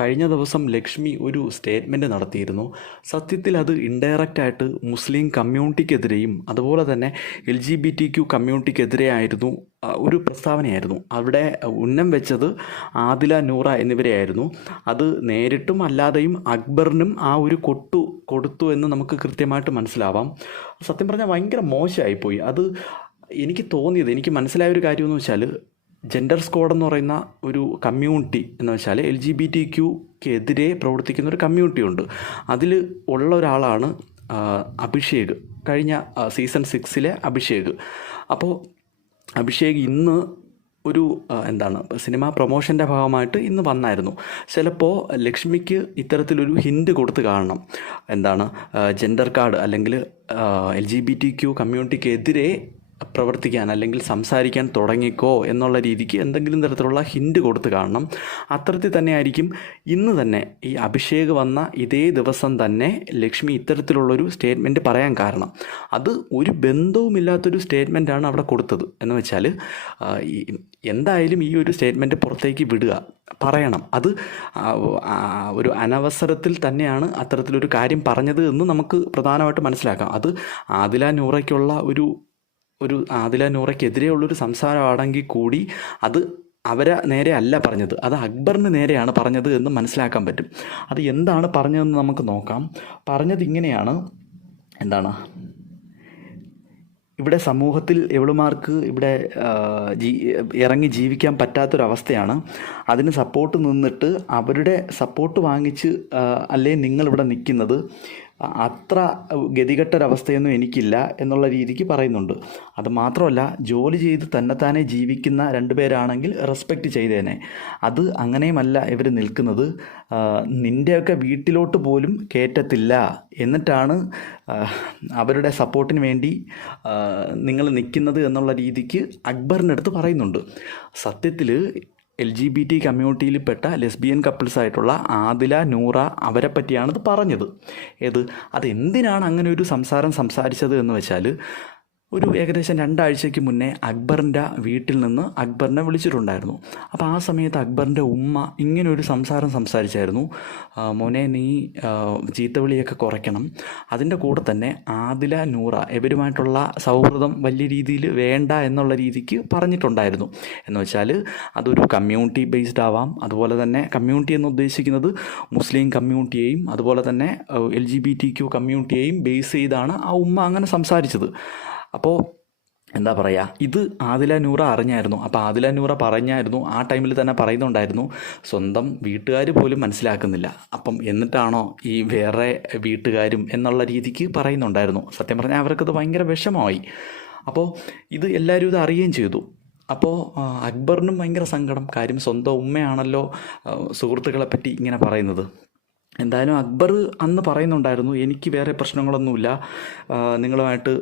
കഴിഞ്ഞ ദിവസം ലക്ഷ്മി ഒരു സ്റ്റേറ്റ്മെന്റ് നടത്തിയിരുന്നു. സത്യത്തിൽ അത് ഇൻഡയറക്റ്റ് ആയിട്ട് മുസ്ലിം കമ്മ്യൂണിറ്റിക്കെതിരെയും അതുപോലെ തന്നെ L G B T Q കമ്മ്യൂണിറ്റിക്കെതിരെയായിരുന്നു ഒരു പ്രസ്താവനയായിരുന്നു. അവിടെ ഉന്നം വെച്ചത് ആദില നൂറ എന്നിവരെയായിരുന്നു. അത് നേരിട്ടും അല്ലാതെയും അക്ബറിനും ആ ഒരു കൊട്ടു കൊടുത്തു എന്ന് നമുക്ക് കൃത്യമായിട്ട് മനസ്സിലാവാം. സത്യം പറഞ്ഞാൽ ഭയങ്കര മോശമായിപ്പോയി. അത് എനിക്ക് തോന്നിയത് എനിക്ക് മനസ്സിലായ ഒരു കാര്യം എന്ന് വെച്ചാൽ ജെൻഡർ സ്ക്വാഡ് എന്ന് പറയുന്ന ഒരു കമ്മ്യൂണിറ്റി എന്ന് വെച്ചാൽ എൽ ജി ബി ടി ക്യൂക്കെതിരെ പ്രവർത്തിക്കുന്ന ഒരു കമ്മ്യൂണിറ്റി ഉണ്ട്. അതിൽ ഉള്ള ഒരാളാണ് അഭിഷേക്. കഴിഞ്ഞ സീസൺ സിക്സിലെ അഭിഷേക്. അപ്പോൾ അഭിഷേക് ഇന്ന് ഒരു എന്താണ് സിനിമ പ്രൊമോഷന്റെ ഭാഗമായിട്ട് ഇന്ന് വന്നായിരുന്നു. ചിലപ്പോൾ ലക്ഷ്മിക്ക് ഇത്തരത്തിലൊരു ഹിൻഡ് കൊടുത്ത് കാണണം. എന്താണ് ജെൻഡർ കാർഡ് അല്ലെങ്കിൽ L G B T Q കമ്മ്യൂണിറ്റിക്കെതിരെ പ്രവർത്തിക്കാൻ അല്ലെങ്കിൽ സംസാരിക്കാൻ തുടങ്ങിക്കോ എന്നുള്ള രീതിക്ക് എന്തെങ്കിലും തരത്തിലുള്ള ഹിൻഡ് കൊടുത്ത് കാണണം. അത്തരത്തിൽ തന്നെ ആയിരിക്കും ഇന്ന് തന്നെ ഈ അഭിഷേക് വന്ന ഇതേ ദിവസം തന്നെ ലക്ഷ്മി ഇത്തരത്തിലുള്ളൊരു സ്റ്റേറ്റ്മെന്റ് പറയാൻ കാരണം. അത് ഒരു ബന്ധവുമില്ലാത്തൊരു സ്റ്റേറ്റ്മെന്റാണ് അവിടെ കൊടുത്തത്. എന്ന് വെച്ചാൽ എന്തായാലും ഈ ഒരു സ്റ്റേറ്റ്മെന്റ് പുറത്തേക്ക് വിടുക പറയണം. അത് ഒരു അനവസരത്തിൽ തന്നെയാണ് അത്തരത്തിലൊരു കാര്യം പറഞ്ഞത് എന്ന് നമുക്ക് പ്രധാനമായിട്ട് മനസ്സിലാക്കാം. അത് ആദില നൂറയ്ക്കുള്ള ഒരു ഒരു ആദില നൂറയ്ക്കെതിരെയുള്ളൊരു സംസാരമാണെങ്കിൽ കൂടി അത് അവരെ നേരെ അല്ല പറഞ്ഞത്. അത് അക്ബറിന് നേരെയാണ് പറഞ്ഞത് എന്ന് മനസ്സിലാക്കാൻ പറ്റും. അത് എന്താണ് പറഞ്ഞതെന്ന് നമുക്ക് നോക്കാം. പറഞ്ഞത് ഇങ്ങനെയാണ്. എന്താണ്? ഇവിടെ സമൂഹത്തിൽ എവളുമാർക്ക് ഇവിടെ ജീ ഇറങ്ങി ജീവിക്കാൻ പറ്റാത്തൊരവസ്ഥയാണ്. അതിന് സപ്പോർട്ട് നിന്നിട്ട് അവരുടെ സപ്പോർട്ട് വാങ്ങിച്ച് അല്ലേ നിങ്ങളിവിടെ നിൽക്കുന്നത്? അത്ര ഗതികെട്ടൊരവസ്ഥയൊന്നും എനിക്കില്ല എന്നുള്ള രീതിക്ക് പറയുന്നുണ്ട്. അത് മാത്രമല്ല ജോലി ചെയ്ത് തന്നെത്താനെ ജീവിക്കുന്ന രണ്ടുപേരാണെങ്കിൽ റെസ്പെക്റ്റ് ചെയ്തേനെ. അത് അങ്ങനെയുമല്ല ഇവർ നിൽക്കുന്നത്. നിന്റെയൊക്കെ വീട്ടിലോട്ട് പോലും കയറ്റത്തില്ല എന്നിട്ടാണ് അവരുടെ സപ്പോർട്ടിന് വേണ്ടി നിങ്ങൾ നിൽക്കുന്നത് എന്നുള്ള രീതിക്ക് അക്ബറിന്റെ അടുത്ത് പറയുന്നുണ്ട്. സത്യത്തിൽ എൽ ജി ബി ടി കമ്മ്യൂണിറ്റിയിൽപ്പെട്ട ലെസ്ബിയൻ കപ്പിൾസ് ആയിട്ടുള്ള ആദില നൂറ അവരെ പറ്റിയാണത് പറഞ്ഞത്. ഏത്? അതെന്തിനാണ് അങ്ങനെ ഒരു സംസാരം സംസാരിച്ചത് എന്ന് വെച്ചാൽ ഒരു ഏകദേശം രണ്ടാഴ്ചയ്ക്ക് മുന്നേ അക്ബറിന്റെ വീട്ടിൽ നിന്ന് അക്ബറിനെ വിളിച്ചിട്ടുണ്ടായിരുന്നു. അപ്പോൾ ആ സമയത്ത് അക്ബറിന്റെ ഉമ്മ ഇങ്ങനൊരു സംസാരം സംസാരിച്ചായിരുന്നു. മോനെ നീ ചീത്തവിളിയൊക്കെ കുറയ്ക്കണം. അതിന്റെ കൂടെ തന്നെ ആദില നൂറ ഇവരുമായിട്ടുള്ള സൗഹൃദം വലിയ രീതിയിൽ വേണ്ട എന്നുള്ള രീതിക്ക് പറഞ്ഞിട്ടുണ്ടായിരുന്നു. എന്ന് വെച്ചാൽ അതൊരു കമ്മ്യൂണിറ്റി ബേസ്ഡ് ആവാം. അതുപോലെ തന്നെ കമ്മ്യൂണിറ്റി എന്ന് ഉദ്ദേശിക്കുന്നത് മുസ്ലിം കമ്മ്യൂണിറ്റിയെയും അതുപോലെ തന്നെ L G B T Q കമ്മ്യൂണിറ്റിയെയും base ചെയ്താണ് ആ ഉമ്മ അങ്ങനെ സംസാരിച്ചത്. അപ്പോൾ എന്താ പറയുക ഇത് ആദില നൂറ അറിഞ്ഞായിരുന്നു. അപ്പോൾ ആദില നൂറ പറഞ്ഞായിരുന്നു ആ ടൈമിൽ തന്നെ പറയുന്നുണ്ടായിരുന്നു സ്വന്തം വീട്ടുകാർ പോലും മനസ്സിലാക്കുന്നില്ല. അപ്പം എന്നിട്ടാണോ ഈ വേറെ വീട്ടുകാരും എന്നുള്ള രീതിക്ക് പറയുന്നുണ്ടായിരുന്നു. സത്യം പറഞ്ഞാൽ അവർക്കത് ഭയങ്കര വിഷമമായി. അപ്പോൾ ഇത് എല്ലാവരും ഇത് അറിയുകയും ചെയ്തു. അപ്പോൾ അക്ബറിനും ഭയങ്കര സങ്കടം. കാര്യം സ്വന്തം ഉമ്മയാണല്ലോ സുഹൃത്തുക്കളെപ്പറ്റി സുഹൃത്തുക്കളെ പറ്റി ഇങ്ങനെ പറയുന്നത്. എന്തായാലും അക്ബർ അന്ന് പറയുന്നുണ്ടായിരുന്നു എനിക്ക് വേറെ പ്രശ്നങ്ങളൊന്നുമില്ല. നിങ്ങളുമായിട്ട്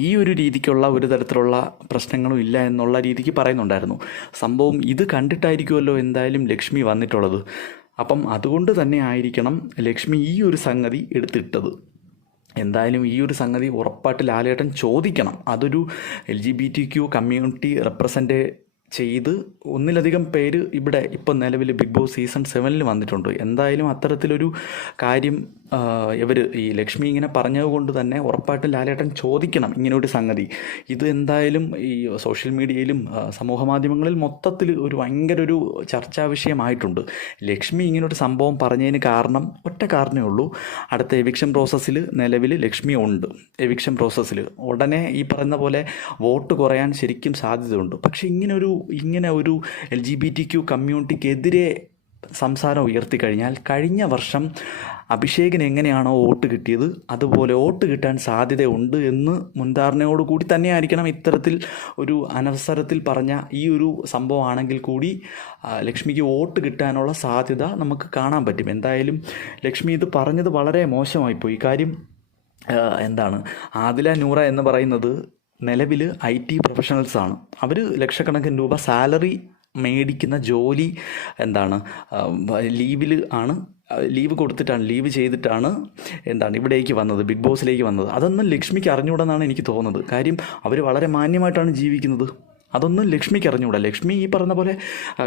ഈ ഒരു രീതിക്കുള്ള ഒരു തരത്തിലുള്ള പ്രശ്നങ്ങളും ഇല്ല എന്നുള്ള രീതിക്ക് പറയുന്നുണ്ടായിരുന്നു. സംഭവം ഇത് കണ്ടിട്ടായിരിക്കുമല്ലോ എന്തായാലും ലക്ഷ്മി വന്നിട്ടുള്ളത്. അപ്പം അതുകൊണ്ട് തന്നെ ആയിരിക്കണം ലക്ഷ്മി ഈ ഒരു സംഗതി എടുത്തിട്ടത്. എന്തായാലും ഈ ഒരു സംഗതി ഉറപ്പായിട്ട് ലാലേട്ടൻ ചോദിക്കണം. അതൊരു L G B T Q community represent ചെയ്ത് ഒന്നിലധികം പേര് ഇവിടെ ഇപ്പം നിലവിൽ ബിഗ് ബോസ് സീസൺ സെവനിൽ വന്നിട്ടുണ്ട്. എന്തായാലും അത്തരത്തിലൊരു കാര്യം ഇവർ ഈ ലക്ഷ്മി ഇങ്ങനെ പറഞ്ഞത് കൊണ്ട് തന്നെ ഉറപ്പായിട്ടും ലാലേട്ടൻ ചോദിക്കണം ഇങ്ങനെ ഒരു സംഗതി. ഇത് എന്തായാലും ഈ സോഷ്യൽ മീഡിയയിലും സമൂഹ മാധ്യമങ്ങളിൽ മൊത്തത്തിൽ ഒരു ഭയങ്കര ഒരു ചർച്ചാ വിഷയമായിട്ടുണ്ട്. ലക്ഷ്മി ഇങ്ങനൊരു സംഭവം പറഞ്ഞതിന് കാരണം ഒറ്റ കാരണമേ ഉള്ളൂ. അടുത്ത എവിക്ഷൻ പ്രോസസ്സിൽ നിലവിൽ ലക്ഷ്മി ഉണ്ട്. എവിക്ഷൻ പ്രോസസ്സിൽ ഉടനെ ഈ പറയുന്ന പോലെ വോട്ട് കുറയാൻ ശരിക്കും സാധ്യതയുണ്ട്. പക്ഷേ ഇങ്ങനെ ഒരു ഇങ്ങനെ ഒരു L G B T Q കമ്മ്യൂണിറ്റിക്കെതിരെ സംസാരം ഉയർത്തി കഴിഞ്ഞാൽ കഴിഞ്ഞ വർഷം അഭിഷേകിന് എങ്ങനെയാണോ വോട്ട് കിട്ടിയത് അതുപോലെ വോട്ട് കിട്ടാൻ സാധ്യതയുണ്ട് എന്ന് മുൻധാരണയോട് കൂടി തന്നെയായിരിക്കണം ഇത്തരത്തിൽ ഒരു അനവസരത്തിൽ പറഞ്ഞ ഈ ഒരു സംഭവമാണെങ്കിൽ കൂടി ലക്ഷ്മിക്ക് വോട്ട് കിട്ടാനുള്ള സാധ്യത നമുക്ക് കാണാൻ പറ്റും. എന്തായാലും ലക്ഷ്മി ഇത് പറഞ്ഞത് വളരെ മോശമായിപ്പോയി. കാര്യം എന്താണ്? ആദില നൂറ എന്ന് പറയുന്നത് നിലവിൽ ഐ ടി പ്രൊഫഷണൽസാണ് അവർ ലക്ഷക്കണക്കിന് രൂപ സാലറി മേടിക്കുന്ന ജോലി എന്താണ്? ലീവിൽ ആണ് ലീവ് കൊടുത്തിട്ടാണ് ലീവ് ചെയ്തിട്ടാണ് എന്താണ് ഇവിടേക്ക് വന്നത് ബിഗ് ബോസിലേക്ക് വന്നത്. അതൊന്നും ലക്ഷ്മിക്ക് അറിഞ്ഞുകൂടെന്നാണ് എനിക്ക് തോന്നുന്നത്. കാര്യം അവർ വളരെ മാന്യമായിട്ടാണ് ജീവിക്കുന്നത്. അതൊന്നും ലക്ഷ്മിക്ക് അറിഞ്ഞുകൂടാ ലക്ഷ്മി ഈ പറഞ്ഞ പോലെ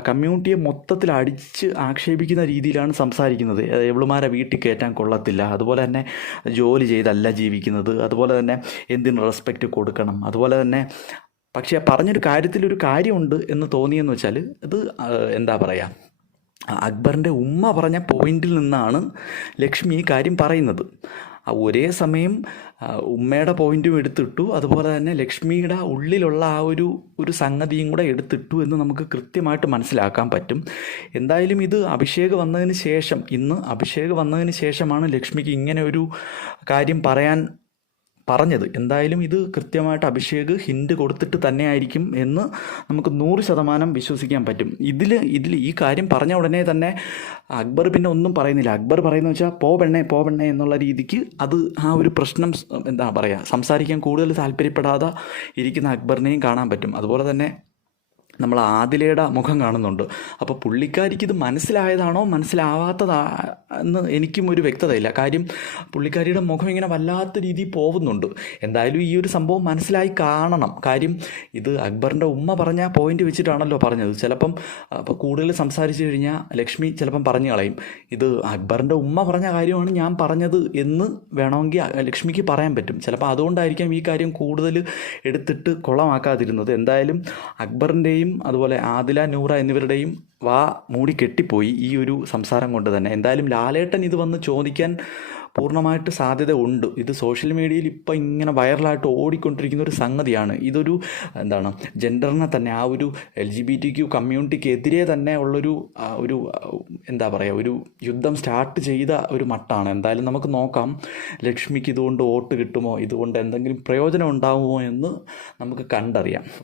കമ്മ്യൂണിറ്റിയെ മൊത്തത്തിൽ അടിച്ച് ആക്ഷേപിക്കുന്ന രീതിയിലാണ് സംസാരിക്കുന്നത്. എവളുമാരെ വീട്ടിൽ കയറ്റാൻ കൊള്ളത്തില്ല. അതുപോലെ തന്നെ ജോലി ചെയ്തല്ല ജീവിക്കുന്നത്. അതുപോലെ തന്നെ എന്തിന് റെസ്പെക്റ്റ് കൊടുക്കണം. അതുപോലെ തന്നെ പക്ഷേ പറഞ്ഞൊരു കാര്യത്തിലൊരു കാര്യമുണ്ട് എന്ന് തോന്നിയെന്ന് വെച്ചാൽ ഇത് എന്താ പറയുക അക്ബറിന്റെ ഉമ്മ പറഞ്ഞ പോയിന്റിൽ നിന്നാണ് ലക്ഷ്മി ഈ കാര്യം പറയുന്നത്. ആ ഒരേ സമയം ഉമ്മയുടെ പോയിന്റും എടുത്തിട്ടു അതുപോലെ തന്നെ ലക്ഷ്മിയുടെ ഉള്ളിലുള്ള ആ ഒരു ഒരു സംഗതിയും കൂടെ എടുത്തിട്ടു എന്ന് നമുക്ക് കൃത്യമായിട്ട് മനസ്സിലാക്കാൻ പറ്റും. എന്തായാലും ഇത് അഭിഷേക് വന്നതിന് ശേഷം ഇന്ന് അഭിഷേക് വന്നതിന് ശേഷമാണ് ലക്ഷ്മിക്ക് ഇങ്ങനെ ഒരു കാര്യം പറയാൻ പറഞ്ഞത്. എന്തായാലും ഇത് കൃത്യമായിട്ട് അഭിഷേക് ഹിൻഡ് കൊടുത്തിട്ട് തന്നെയായിരിക്കും എന്ന് നമുക്ക് നൂറ് ശതമാനം വിശ്വസിക്കാൻ പറ്റും. ഇതിൽ ഇതിൽ ഈ കാര്യം പറഞ്ഞ ഉടനെ തന്നെ അക്ബർ പിന്നെ ഒന്നും പറയുന്നില്ല. അക്ബർ പറയുന്നത് വെച്ചാൽ പോ പെണ്ണേ പോ പെണ്ണേ എന്നുള്ള രീതിക്ക് അത് ആ ഒരു പ്രശ്നം എന്താ പറയുക സംസാരിക്കാൻ കൂടുതൽ താല്പര്യപ്പെടാതെ ഇരിക്കുന്ന അക്ബറിനെയും കാണാൻ പറ്റും. അതുപോലെ തന്നെ നമ്മൾ ആദിലയുടെ മുഖം കാണുന്നുണ്ട്. അപ്പോൾ പുള്ളിക്കാരിക്ക് ഇത് മനസ്സിലായതാണോ? മനസ്സിലാവാത്തതാ എന്ന് എനിക്കും ഒരു വ്യക്തതയില്ല. കാര്യം പുള്ളിക്കാരിയുടെ മുഖം ഇങ്ങനെ വല്ലാത്ത രീതിയിൽ പോകുന്നുണ്ട് എന്തായാലും ഈ ഒരു സംഭവം മനസ്സിലായി കാണണം. കാര്യം ഇത് അക്ബറിന്റെ ഉമ്മ പറഞ്ഞ പോയിന്റ് വെച്ചിട്ടാണല്ലോ പറഞ്ഞത്. ചിലപ്പം അപ്പോൾ കൂടുതൽ സംസാരിച്ചു കഴിഞ്ഞാൽ ലക്ഷ്മി ചിലപ്പം പറഞ്ഞു കളയും. ഇത് അക്ബറിന്റെ ഉമ്മ പറഞ്ഞ കാര്യമാണ് ഞാൻ പറഞ്ഞത് എന്ന് വേണമെങ്കിൽ ലക്ഷ്മിക്ക് പറയാൻ പറ്റും. ചിലപ്പോൾ അതുകൊണ്ടായിരിക്കാം ഈ കാര്യം കൂടുതൽ എടുത്തിട്ട് കുളമാക്കാതിരുന്നത്. എന്തായാലും അക്ബറിന്റെയും അതുപോലെ ആദില നൂറ എന്നിവരുടെയും വാ മൂടി കെട്ടിപ്പോയി ഈ ഒരു സംസാരം കൊണ്ട് തന്നെ. എന്തായാലും ലാലേട്ടൻ ഇത് വന്ന് ചോദിക്കാൻ പൂർണമായിട്ട് സാധ്യത ഉണ്ട് ഇത് സോഷ്യൽ മീഡിയയിൽ ഇപ്പം ഇങ്ങനെ വൈറലായിട്ട് ഓടിക്കൊണ്ടിരിക്കുന്ന ഒരു സംഗതിയാണ്. ഇതൊരു എന്താണ് ജെൻഡറിനെ തന്നെ ആ ഒരു L G B T Q കമ്മ്യൂണിറ്റിക്ക് എതിരെ തന്നെ ഉള്ളൊരു ഒരു എന്താ പറയുക ഒരു യുദ്ധം സ്റ്റാർട്ട് ചെയ്ത ഒരു മട്ടാണ്. എന്തായാലും നമുക്ക് നോക്കാം ലക്ഷ്മിക്ക് ഇതുകൊണ്ട് വോട്ട് കിട്ടുമോ? ഇതുകൊണ്ട് എന്തെങ്കിലും പ്രയോജനം ഉണ്ടാകുമോ എന്ന് നമുക്ക് കണ്ടറിയാം.